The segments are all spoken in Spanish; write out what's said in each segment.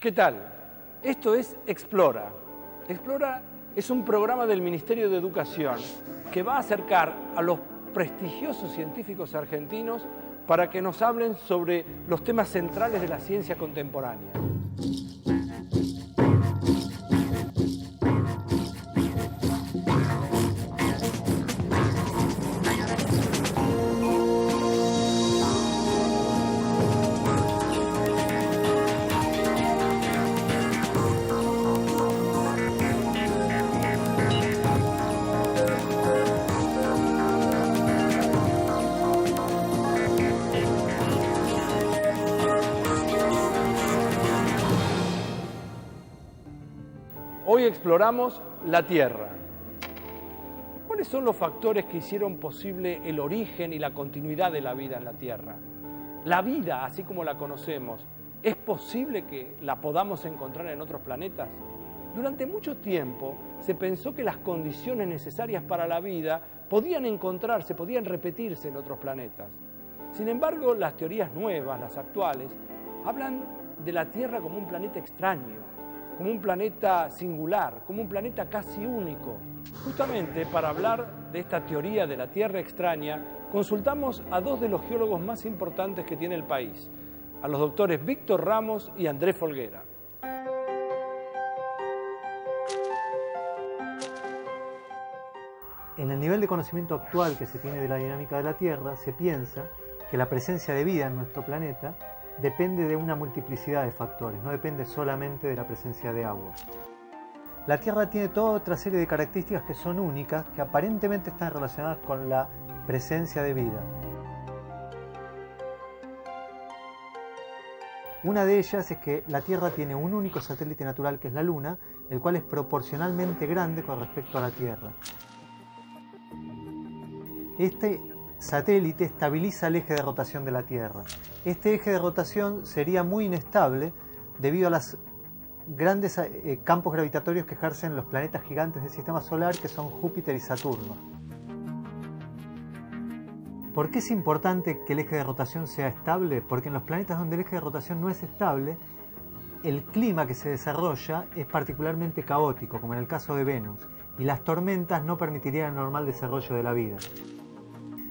¿Qué tal? Esto es Explora. Explora es un programa del Ministerio de Educación que va a acercar a los prestigiosos científicos argentinos para que nos hablen sobre los temas centrales de la ciencia contemporánea. Hoy exploramos la Tierra. ¿Cuáles son los factores que hicieron posible el origen y la continuidad de la vida en la Tierra? La vida, así como la conocemos, ¿es posible que la podamos encontrar en otros planetas? Durante mucho tiempo se pensó que las condiciones necesarias para la vida podían encontrarse, podían repetirse en otros planetas. Sin embargo, las teorías nuevas, las actuales, hablan de la Tierra como un planeta extraño, como un planeta singular, como un planeta casi único. Justamente para hablar de esta teoría de la Tierra extraña, consultamos a dos de los geólogos más importantes que tiene el país, a los doctores Víctor Ramos y Andrés Folguera. En el nivel de conocimiento actual que se tiene de la dinámica de la Tierra, se piensa que la presencia de vida en nuestro planeta depende de una multiplicidad de factores, no depende solamente de la presencia de agua. La Tierra tiene toda otra serie de características que son únicas, que aparentemente están relacionadas con la presencia de vida. Una de ellas es que la Tierra tiene un único satélite natural, que es la Luna, el cual es proporcionalmente grande con respecto a la Tierra. Este satélite estabiliza el eje de rotación de la Tierra. Este eje de rotación sería muy inestable debido a los grandes campos gravitatorios que ejercen los planetas gigantes del sistema solar, que son Júpiter y Saturno. ¿Por qué es importante que el eje de rotación sea estable? Porque en los planetas donde el eje de rotación no es estable, el clima que se desarrolla es particularmente caótico, como en el caso de Venus, y las tormentas no permitirían el normal desarrollo de la vida.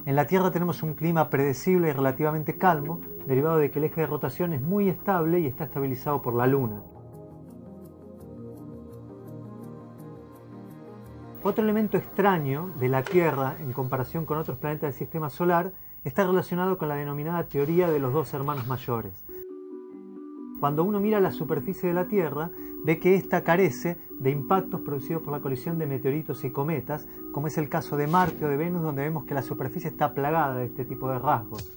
En la Tierra tenemos un clima predecible y relativamente calmo, derivado de que el eje de rotación es muy estable y está estabilizado por la Luna. Otro elemento extraño de la Tierra en comparación con otros planetas del sistema solar está relacionado con la denominada teoría de los dos hermanos mayores. Cuando uno mira la superficie de la Tierra, ve que ésta carece de impactos producidos por la colisión de meteoritos y cometas, como es el caso de Marte o de Venus, donde vemos que la superficie está plagada de este tipo de rasgos.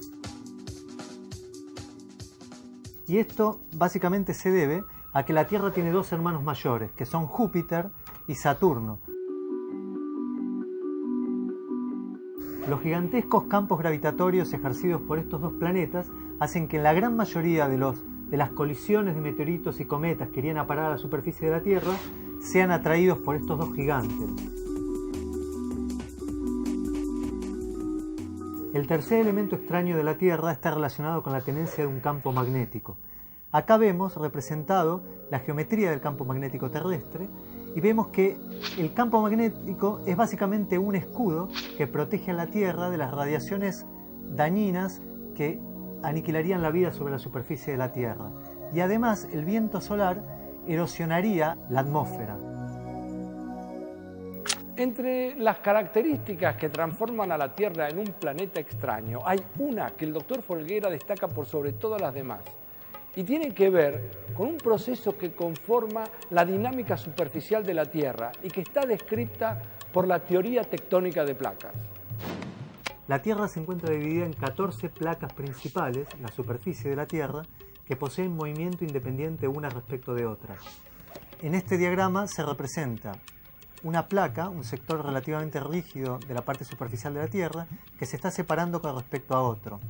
Y esto básicamente se debe a que la Tierra tiene dos hermanos mayores, que son Júpiter y Saturno. Los gigantescos campos gravitatorios ejercidos por estos dos planetas hacen que en la gran mayoría de las colisiones de meteoritos y cometas que irían a parar a la superficie de la Tierra sean atraídos por estos dos gigantes. El tercer elemento extraño de la Tierra está relacionado con la tenencia de un campo magnético. Acá vemos representado la geometría del campo magnético terrestre y vemos que el campo magnético es básicamente un escudo que protege a la Tierra de las radiaciones dañinas que aniquilarían la vida sobre la superficie de la Tierra. Y además el viento solar erosionaría la atmósfera. Entre las características que transforman a la Tierra en un planeta extraño, hay una que el doctor Folguera destaca por sobre todas las demás, y tiene que ver con un proceso que conforma la dinámica superficial de la Tierra y que está descrita por la teoría tectónica de placas. La Tierra se encuentra dividida en 14 placas principales, la superficie de la Tierra, que poseen movimiento independiente una respecto de otra. En este diagrama se representa una placa, un sector relativamente rígido de la parte superficial de la Tierra, que se está separando con respecto a otro.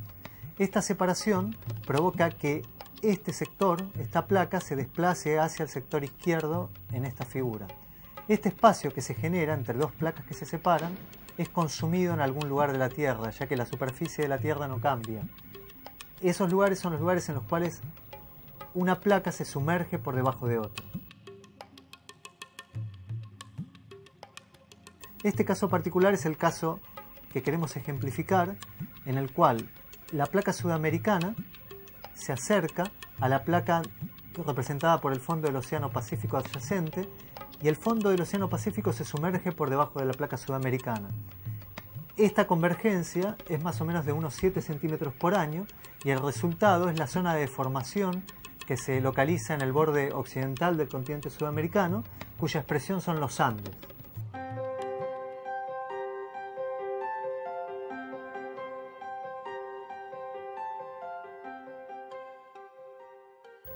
Esta separación provoca que este sector, esta placa, se desplace hacia el sector izquierdo en esta figura. Este espacio que se genera entre dos placas que se separan es consumido en algún lugar de la Tierra, ya que la superficie de la Tierra no cambia. Esos lugares son los lugares en los cuales una placa se sumerge por debajo de otra. Este caso particular es el caso que queremos ejemplificar, en el cual la placa sudamericana se acerca a la placa representada por el fondo del Océano Pacífico adyacente, y el fondo del Océano Pacífico se sumerge por debajo de la placa sudamericana. Esta convergencia es más o menos de unos 7 centímetros por año, y el resultado es la zona de deformación que se localiza en el borde occidental del continente sudamericano, cuya expresión son los Andes.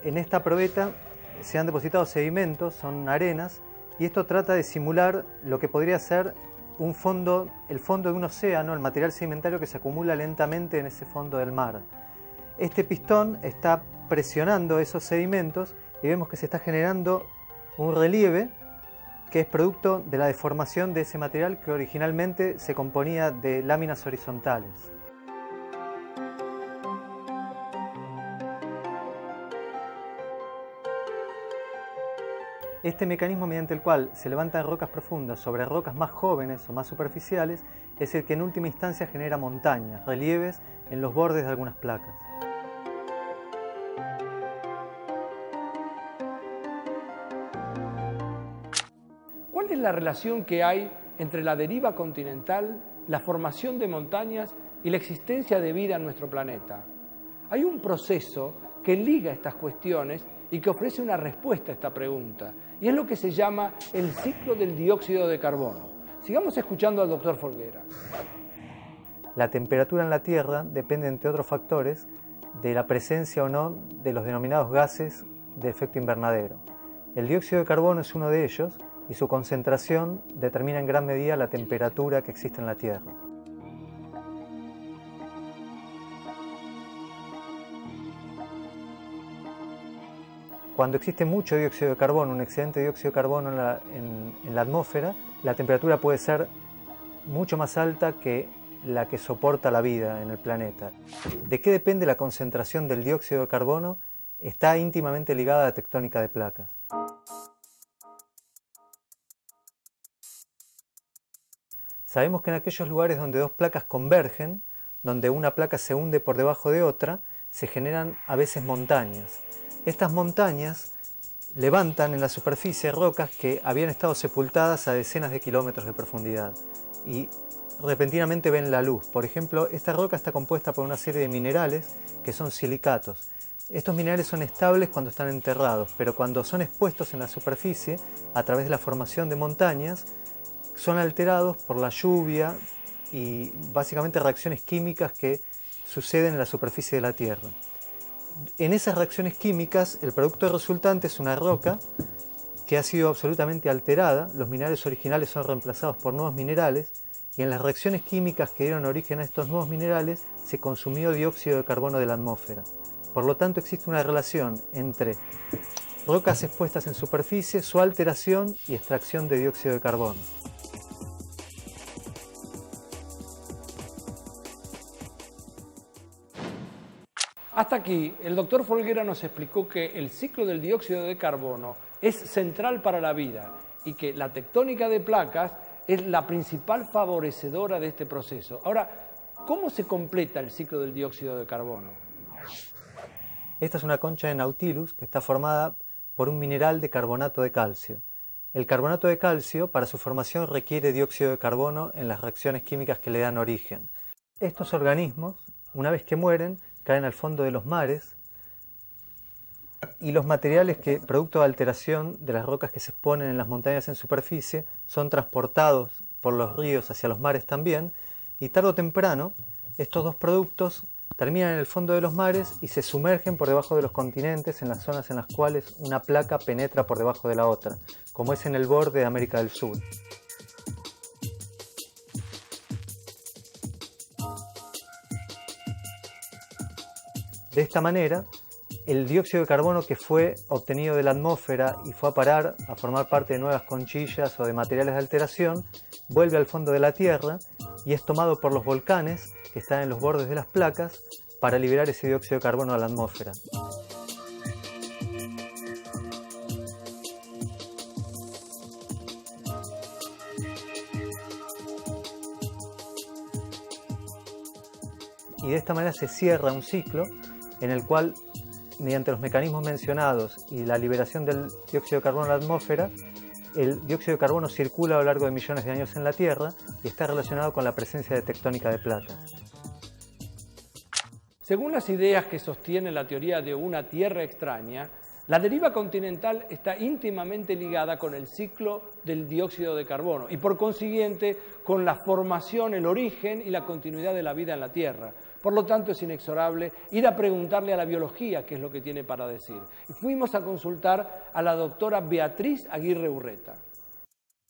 En esta probeta se han depositado sedimentos, son arenas, y esto trata de simular lo que podría ser el fondo de un océano, el material sedimentario que se acumula lentamente en ese fondo del mar. Este pistón está presionando esos sedimentos y vemos que se está generando un relieve que es producto de la deformación de ese material que originalmente se componía de láminas horizontales. Este mecanismo mediante el cual se levantan rocas profundas sobre rocas más jóvenes o más superficiales es el que en última instancia genera montañas, relieves en los bordes de algunas placas. ¿Cuál es la relación que hay entre la deriva continental, la formación de montañas y la existencia de vida en nuestro planeta? Hay un proceso que liga estas cuestiones y que ofrece una respuesta a esta pregunta, y es lo que se llama el ciclo del dióxido de carbono. Sigamos escuchando al doctor Folguera. La temperatura en la Tierra depende, entre otros factores, de la presencia o no de los denominados gases de efecto invernadero. El dióxido de carbono es uno de ellos, y su concentración determina en gran medida la temperatura que existe en la Tierra. Cuando existe mucho dióxido de carbono, un excedente de dióxido de carbono en la atmósfera, la temperatura puede ser mucho más alta que la que soporta la vida en el planeta. ¿De qué depende la concentración del dióxido de carbono? Está íntimamente ligada a la tectónica de placas. Sabemos que en aquellos lugares donde dos placas convergen, donde una placa se hunde por debajo de otra, se generan a veces montañas. Estas montañas levantan en la superficie rocas que habían estado sepultadas a decenas de kilómetros de profundidad y repentinamente ven la luz. Por ejemplo, esta roca está compuesta por una serie de minerales que son silicatos. Estos minerales son estables cuando están enterrados, pero cuando son expuestos en la superficie, a través de la formación de montañas, son alterados por la lluvia y básicamente reacciones químicas que suceden en la superficie de la Tierra. En esas reacciones químicas, el producto resultante es una roca que ha sido absolutamente alterada, los minerales originales son reemplazados por nuevos minerales, y en las reacciones químicas que dieron origen a estos nuevos minerales se consumió dióxido de carbono de la atmósfera. Por lo tanto, existe una relación entre rocas expuestas en superficie, su alteración y extracción de dióxido de carbono. Hasta aquí, el doctor Folguera nos explicó que el ciclo del dióxido de carbono es central para la vida y que la tectónica de placas es la principal favorecedora de este proceso. Ahora, ¿cómo se completa el ciclo del dióxido de carbono? Esta es una concha de Nautilus que está formada por un mineral de carbonato de calcio. El carbonato de calcio, para su formación, requiere dióxido de carbono en las reacciones químicas que le dan origen. Estos organismos, una vez que mueren, caen al fondo de los mares, y los materiales que, producto de alteración de las rocas que se exponen en las montañas en superficie, son transportados por los ríos hacia los mares también, y tarde o temprano estos dos productos terminan en el fondo de los mares y se sumergen por debajo de los continentes en las zonas en las cuales una placa penetra por debajo de la otra, como es en el borde de América del Sur. De esta manera, el dióxido de carbono que fue obtenido de la atmósfera y fue a parar a formar parte de nuevas conchillas o de materiales de alteración, vuelve al fondo de la Tierra y es tomado por los volcanes que están en los bordes de las placas para liberar ese dióxido de carbono a la atmósfera. y de esta manera se cierra un ciclo en el cual, mediante los mecanismos mencionados y la liberación del dióxido de carbono a la atmósfera, el dióxido de carbono circula a lo largo de millones de años en la Tierra y está relacionado con la presencia de tectónica de placas. Según las ideas que sostiene la teoría de una Tierra extraña, la deriva continental está íntimamente ligada con el ciclo del dióxido de carbono y por consiguiente con la formación, el origen y la continuidad de la vida en la Tierra. Por lo tanto, es inexorable ir a preguntarle a la biología qué es lo que tiene para decir. Y fuimos a consultar a la doctora Beatriz Aguirre Urreta.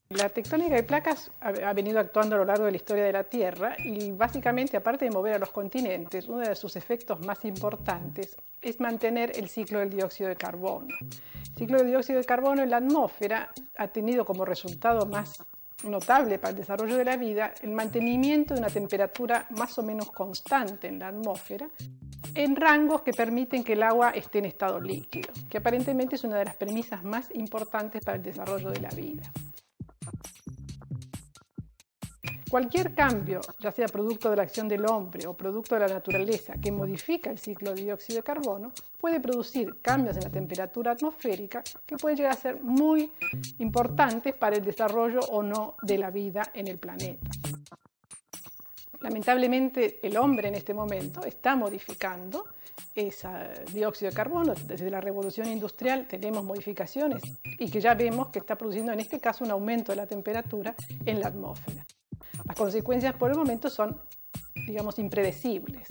La tectónica de placas ha venido actuando a lo largo de la historia de la Tierra y básicamente, aparte de mover a los continentes, uno de sus efectos más importantes es mantener el ciclo del dióxido de carbono. El ciclo del dióxido de carbono en la atmósfera ha tenido como resultado más notable para el desarrollo de la vida el mantenimiento de una temperatura más o menos constante en la atmósfera en rangos que permiten que el agua esté en estado líquido, que aparentemente es una de las premisas más importantes para el desarrollo de la vida. Cualquier cambio, ya sea producto de la acción del hombre o producto de la naturaleza que modifica el ciclo de dióxido de carbono, puede producir cambios en la temperatura atmosférica que pueden llegar a ser muy importantes para el desarrollo o no de la vida en el planeta. Lamentablemente, el hombre en este momento está modificando ese dióxido de carbono. Desde la revolución industrial tenemos modificaciones y que ya vemos que está produciendo en este caso un aumento de la temperatura en la atmósfera. Las consecuencias por el momento son, digamos, impredecibles.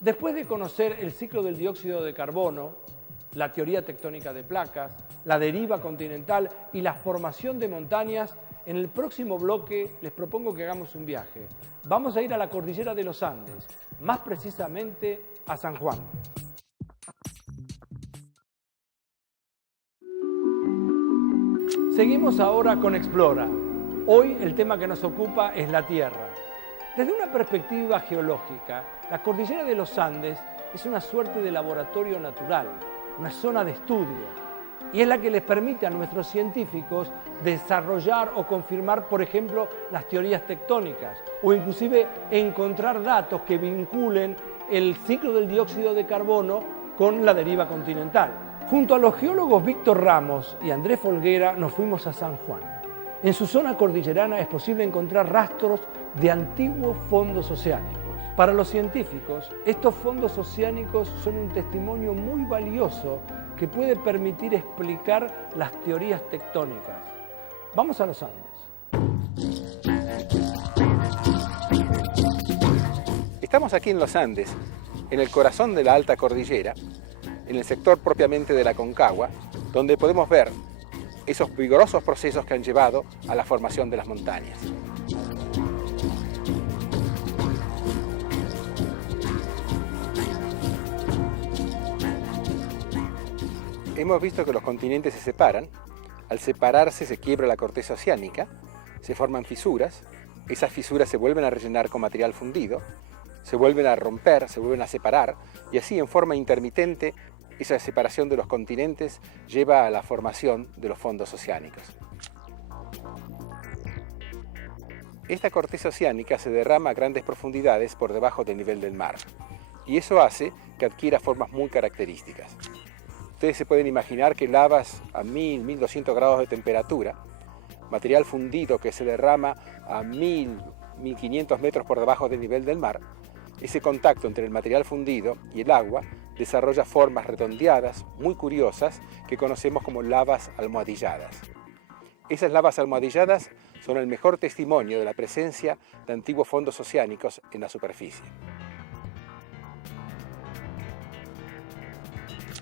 Después de conocer el ciclo del dióxido de carbono, la teoría tectónica de placas, la deriva continental y la formación de montañas, en el próximo bloque les propongo que hagamos un viaje. Vamos a ir a la cordillera de los Andes, más precisamente a San Juan. Seguimos ahora con Explora. Hoy el tema que nos ocupa es la Tierra. Desde una perspectiva geológica, la cordillera de los Andes es una suerte de laboratorio natural, una zona de estudio, y es la que les permite a nuestros científicos desarrollar o confirmar, por ejemplo, las teorías tectónicas, o inclusive encontrar datos que vinculen el ciclo del dióxido de carbono con la deriva continental. Junto a los geólogos Víctor Ramos y Andrés Folguera nos fuimos a San Juan. En su zona cordillerana es posible encontrar rastros de antiguos fondos oceánicos. Para los científicos, estos fondos oceánicos son un testimonio muy valioso que puede permitir explicar las teorías tectónicas. Vamos a los Andes. Estamos aquí en los Andes, en el corazón de la alta cordillera, en el sector propiamente de la Concagua, donde podemos ver esos vigorosos procesos que han llevado a la formación de las montañas. Hemos visto que los continentes se separan. Al separarse se quiebra la corteza oceánica, se forman fisuras, esas fisuras se vuelven a rellenar con material fundido, se vuelven a romper, se vuelven a separar, y así en forma intermitente esa separación de los continentes lleva a la formación de los fondos oceánicos. Esta corteza oceánica se derrama a grandes profundidades por debajo del nivel del mar, y eso hace que adquiera formas muy características. Ustedes se pueden imaginar que lavas a 1000, 1200 grados de temperatura, material fundido que se derrama a 1000, 1500 metros por debajo del nivel del mar, ese contacto entre el material fundido y el agua desarrolla formas redondeadas, muy curiosas, que conocemos como lavas almohadilladas. Esas lavas almohadilladas son el mejor testimonio de la presencia de antiguos fondos oceánicos en la superficie.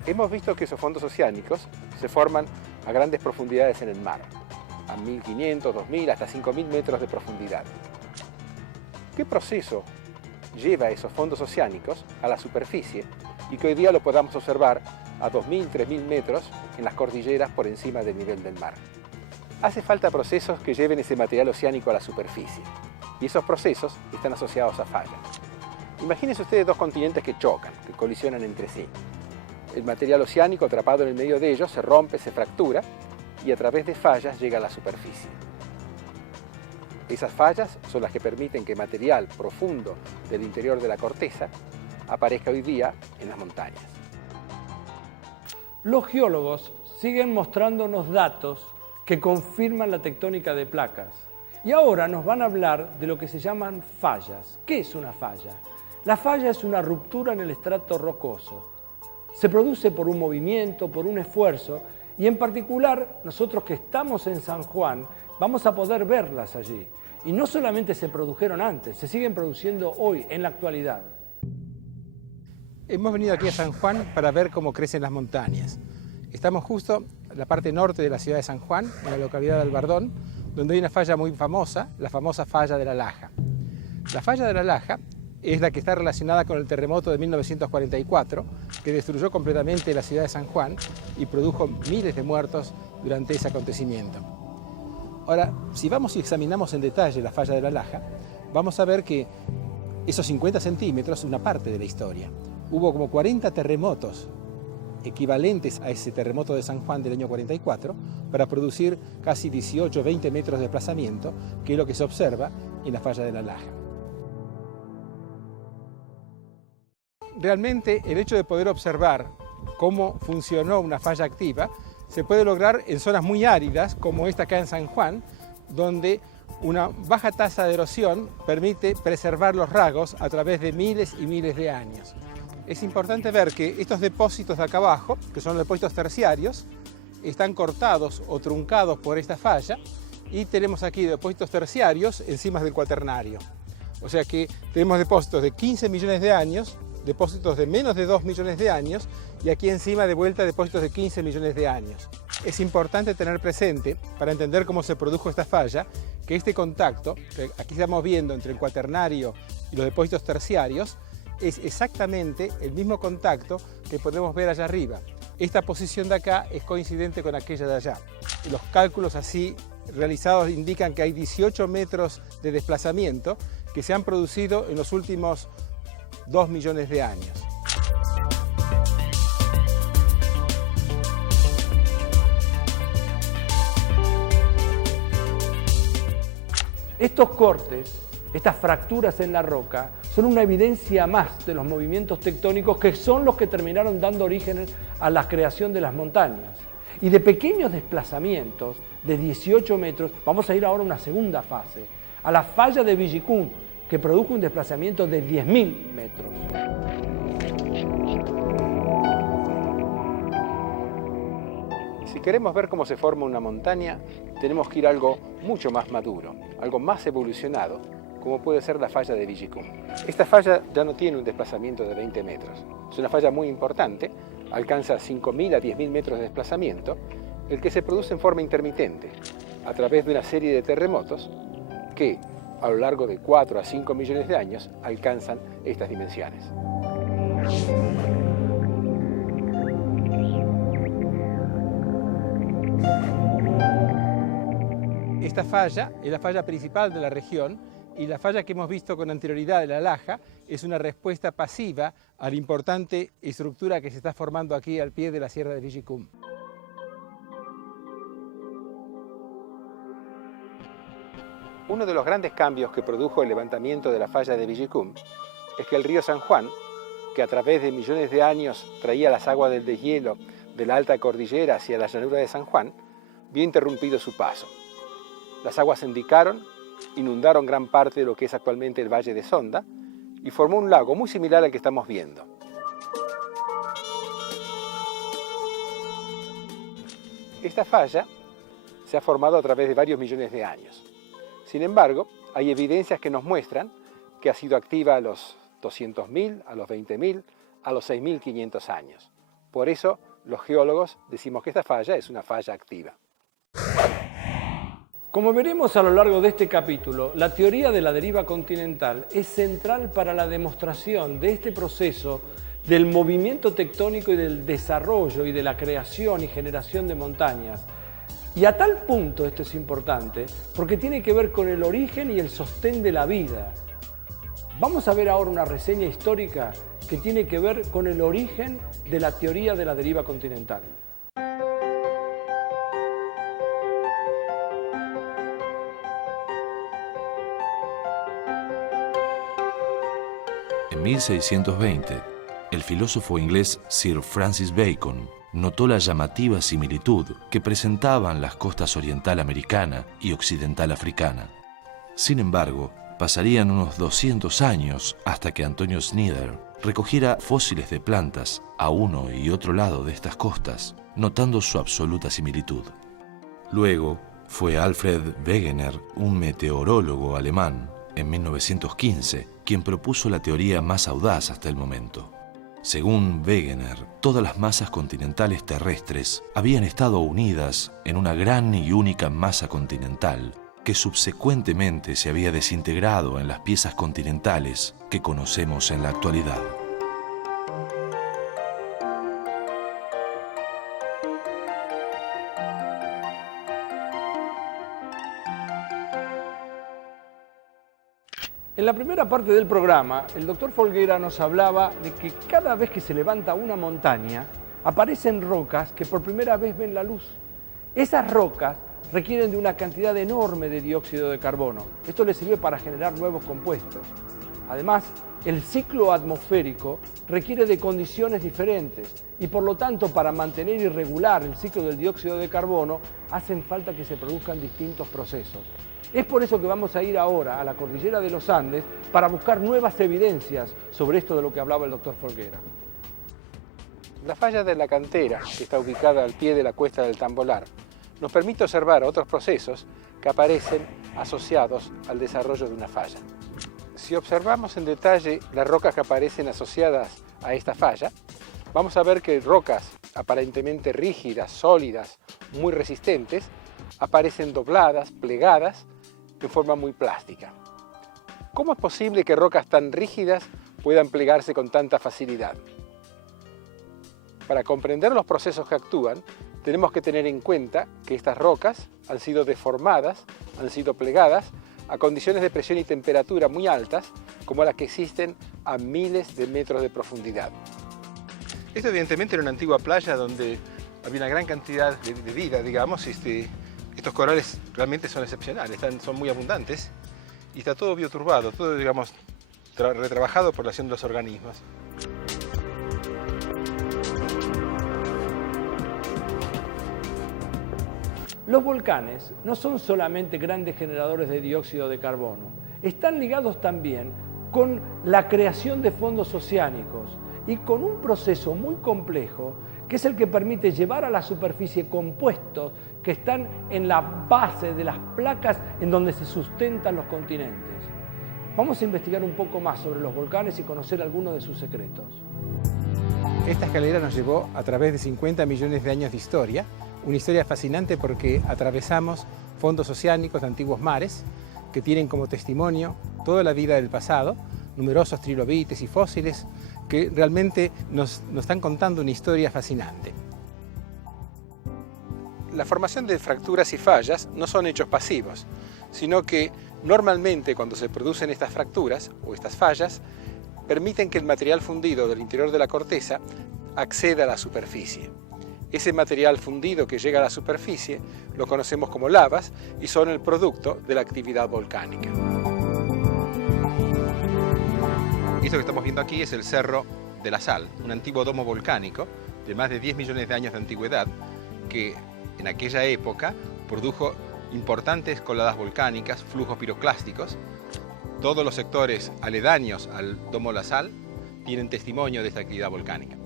Hemos visto que esos fondos oceánicos se forman a grandes profundidades en el mar, a 1500, 2000, hasta 5000 metros de profundidad. ¿Qué proceso lleva esos fondos oceánicos a la superficie y que hoy día lo podamos observar a 2000, 3000 metros en las cordilleras por encima del nivel del mar? Hace falta procesos que lleven ese material oceánico a la superficie, y esos procesos están asociados a fallas. Imagínense ustedes dos continentes que chocan, que colisionan entre sí. El material oceánico atrapado en el medio de ellos se rompe, se fractura y a través de fallas llega a la superficie. Esas fallas son las que permiten que material profundo del interior de la corteza aparezca hoy día en las montañas. Los geólogos siguen mostrándonos datos que confirman la tectónica de placas. Y ahora nos van a hablar de lo que se llaman fallas. ¿Qué es una falla? La falla es una ruptura en el estrato rocoso. Se produce por un movimiento, por un esfuerzo, y en particular nosotros que estamos en San Juan vamos a poder verlas allí. Y no solamente se produjeron antes, se siguen produciendo hoy, en la actualidad. Hemos venido aquí a San Juan para ver cómo crecen las montañas. Estamos justo en la parte norte de la ciudad de San Juan, en la localidad de Albardón, donde hay una falla muy famosa, la famosa falla de la Laja. La falla de la Laja es la que está relacionada con el terremoto de 1944, que destruyó completamente la ciudad de San Juan y produjo miles de muertos durante ese acontecimiento. Ahora, si vamos y examinamos en detalle la falla de la Laja, vamos a ver que esos 50 centímetros es una parte de la historia. Hubo como 40 terremotos equivalentes a ese terremoto de San Juan del año 44 para producir casi 18-20 metros de desplazamiento, que es lo que se observa en la falla de la Laja. Realmente el hecho de poder observar cómo funcionó una falla activa se puede lograr en zonas muy áridas como esta acá en San Juan, donde una baja tasa de erosión permite preservar los lagos a través de miles y miles de años. Es importante ver que estos depósitos de acá abajo, que son los depósitos terciarios, están cortados o truncados por esta falla y tenemos aquí depósitos terciarios encima del cuaternario. O sea que tenemos depósitos de 15 millones de años, depósitos de menos de 2 millones de años y aquí encima de vuelta depósitos de 15 millones de años. Es importante tener presente, para entender cómo se produjo esta falla, que este contacto, que aquí estamos viendo entre el cuaternario y los depósitos terciarios, es exactamente el mismo contacto que podemos ver allá arriba. Esta posición de acá es coincidente con aquella de allá. Los cálculos así realizados indican que hay 18 metros de desplazamiento que se han producido en los últimos 2 millones de años. Estos cortes, estas fracturas en la roca, son una evidencia más de los movimientos tectónicos que son los que terminaron dando origen a la creación de las montañas. Y de pequeños desplazamientos de 18 metros, vamos a ir ahora a una segunda fase, a la falla de Villicún, que produjo un desplazamiento de 10.000 metros. Si queremos ver cómo se forma una montaña, tenemos que ir a algo mucho más maduro, algo más evolucionado, como puede ser la falla de Villicún. Esta falla ya no tiene un desplazamiento de 20 metros. Es una falla muy importante, alcanza 5.000 a 10.000 metros de desplazamiento, el que se produce en forma intermitente, a través de una serie de terremotos que, a lo largo de 4 a 5 millones de años, alcanzan estas dimensiones. Esta falla es la falla principal de la región y la falla que hemos visto con anterioridad de la Laja es una respuesta pasiva a la importante estructura que se está formando aquí al pie de la Sierra de Villicún. Uno de los grandes cambios que produjo el levantamiento de la falla de Villicún es que el río San Juan, que a través de millones de años traía las aguas del deshielo de la alta cordillera hacia la llanura de San Juan, vio interrumpido su paso. Las aguas se endicaron, inundaron gran parte de lo que es actualmente el Valle de Sonda y formó un lago muy similar al que estamos viendo. Esta falla se ha formado a través de varios millones de años. Sin embargo, hay evidencias que nos muestran que ha sido activa a los 200.000, a los 20.000, a los 6.500 años. Por eso, los geólogos decimos que esta falla es una falla activa. Como veremos a lo largo de este capítulo, la teoría de la deriva continental es central para la demostración de este proceso del movimiento tectónico y del desarrollo y de la creación y generación de montañas. Y a tal punto esto es importante porque tiene que ver con el origen y el sostén de la vida. Vamos a ver ahora una reseña histórica que tiene que ver con el origen de la teoría de la deriva continental. En 1620, el filósofo inglés Sir Francis Bacon notó la llamativa similitud que presentaban las costas oriental americana y occidental africana. Sin embargo, pasarían unos 200 años hasta que Antonio Sneeder recogiera fósiles de plantas a uno y otro lado de estas costas, notando su absoluta similitud. Luego fue Alfred Wegener, un meteorólogo alemán, en 1915, quien propuso la teoría más audaz hasta el momento. Según Wegener, todas las masas continentales terrestres habían estado unidas en una gran y única masa continental que subsecuentemente se había desintegrado en las piezas continentales que conocemos en la actualidad. En la primera parte del programa, el doctor Folguera nos hablaba de que cada vez que se levanta una montaña, aparecen rocas que por primera vez ven la luz. Esas rocas requieren de una cantidad enorme de dióxido de carbono. Esto les sirve para generar nuevos compuestos. Además, el ciclo atmosférico requiere de condiciones diferentes y por lo tanto para mantener y regular el ciclo del dióxido de carbono hacen falta que se produzcan distintos procesos. Es por eso que vamos a ir ahora a la cordillera de los Andes para buscar nuevas evidencias sobre esto de lo que hablaba el doctor Folguera. La falla de la cantera, que está ubicada al pie de la cuesta del Tambolar, nos permite observar otros procesos que aparecen asociados al desarrollo de una falla. Si observamos en detalle las rocas que aparecen asociadas a esta falla, vamos a ver que rocas aparentemente rígidas, sólidas, muy resistentes, aparecen dobladas, plegadas, en forma muy plástica. ¿Cómo es posible que rocas tan rígidas puedan plegarse con tanta facilidad? Para comprender los procesos que actúan, tenemos que tener en cuenta que estas rocas han sido deformadas, han sido plegadas a condiciones de presión y temperatura muy altas, como las que existen a miles de metros de profundidad. Esto evidentemente era una antigua playa donde había una gran cantidad de vida, digamos. Estos corales realmente son excepcionales, son muy abundantes y está todo bioturbado, todo, digamos, retrabajado por la acción de los organismos. Los volcanes no son solamente grandes generadores de dióxido de carbono, están ligados también con la creación de fondos oceánicos y con un proceso muy complejo que es el que permite llevar a la superficie compuestos que están en la base de las placas en donde se sustentan los continentes. Vamos a investigar un poco más sobre los volcanes y conocer algunos de sus secretos. Esta escalera nos llevó a través de 50 millones de años de historia, una historia fascinante porque atravesamos fondos oceánicos de antiguos mares que tienen como testimonio toda la vida del pasado, numerosos trilobites y fósiles que realmente nos están contando una historia fascinante. La formación de fracturas y fallas no son hechos pasivos, sino que normalmente cuando se producen estas fracturas o estas fallas, permiten que el material fundido del interior de la corteza acceda a la superficie. Ese material fundido que llega a la superficie lo conocemos como lavas y son el producto de la actividad volcánica. Esto que estamos viendo aquí es el Cerro de la Sal, un antiguo domo volcánico de más de 10 millones de años de antigüedad que en aquella época produjo importantes coladas volcánicas, flujos piroclásticos. Todos los sectores aledaños al domo de la Sal tienen testimonio de esta actividad volcánica.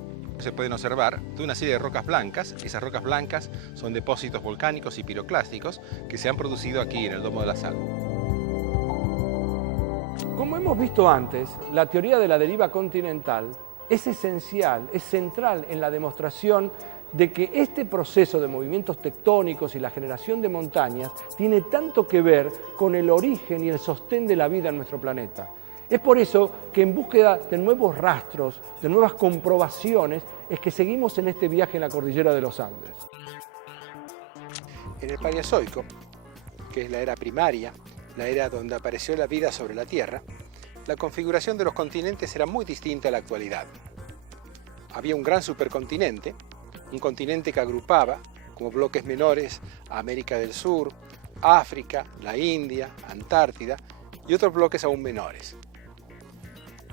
Se pueden observar toda una serie de rocas blancas. Esas rocas blancas son depósitos volcánicos y piroclásticos que se han producido aquí en el domo de la Sal. Como hemos visto antes, la teoría de la deriva continental es esencial, es central en la demostración de que este proceso de movimientos tectónicos y la generación de montañas tiene tanto que ver con el origen y el sostén de la vida en nuestro planeta. Es por eso que en búsqueda de nuevos rastros, de nuevas comprobaciones, es que seguimos en este viaje en la cordillera de los Andes. En el Paleozoico, que es la era primaria, la era donde apareció la vida sobre la Tierra, la configuración de los continentes era muy distinta a la actualidad. Había un gran supercontinente, un continente que agrupaba como bloques menores a América del Sur, África, la India, Antártida y otros bloques aún menores.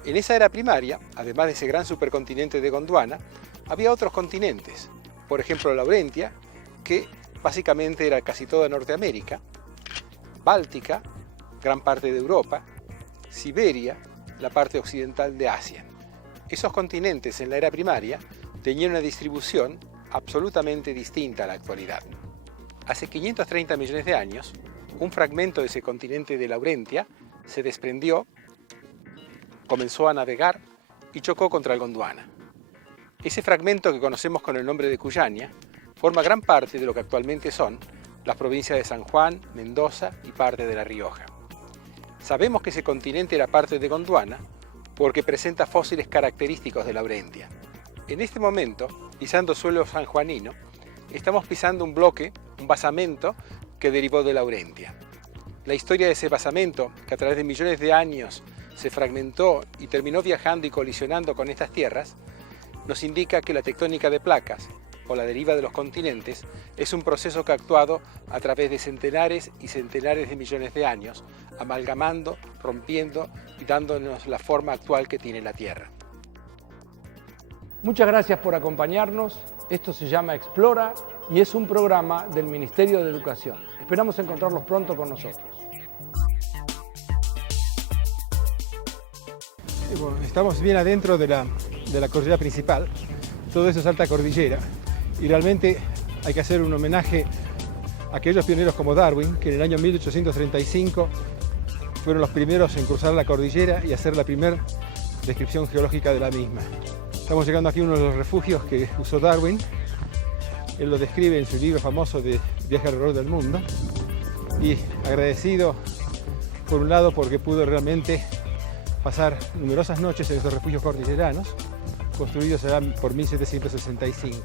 En esa era primaria, además de ese gran supercontinente de Gondwana, había otros continentes. Por ejemplo, Laurentia, que básicamente era casi toda Norteamérica, Báltica, gran parte de Europa, Siberia, la parte occidental de Asia. Esos continentes en la era primaria tenían una distribución absolutamente distinta a la actualidad. Hace 530 millones de años, un fragmento de ese continente de Laurentia se desprendió, comenzó a navegar y chocó contra el Gondwana. Ese fragmento que conocemos con el nombre de Cuyania forma gran parte de lo que actualmente son las provincias de San Juan, Mendoza y parte de La Rioja. Sabemos que ese continente era parte de Gondwana porque presenta fósiles característicos de Laurentia. En este momento, pisando suelo sanjuanino, estamos pisando un bloque, un basamento que derivó de Laurentia. La historia de ese basamento, que a través de millones de años se fragmentó y terminó viajando y colisionando con estas tierras, nos indica que la tectónica de placas, o la deriva de los continentes, es un proceso que ha actuado a través de centenares y centenares de millones de años, amalgamando, rompiendo y dándonos la forma actual que tiene la Tierra. Muchas gracias por acompañarnos. Esto se llama Explora y es un programa del Ministerio de Educación. Esperamos encontrarlos pronto con nosotros. Bueno, estamos bien adentro de la cordillera principal. Todo eso es alta cordillera y realmente hay que hacer un homenaje a aquellos pioneros como Darwin, que en el año 1835 fueron los primeros en cruzar la cordillera y hacer la primera descripción geológica de la misma. Estamos llegando aquí a uno de los refugios que usó Darwin. Él lo describe en su libro famoso de Viaje alrededor del mundo. Y agradecido, por un lado, porque pudo realmente pasar numerosas noches en estos refugios cordilleranos, construidos por 1765.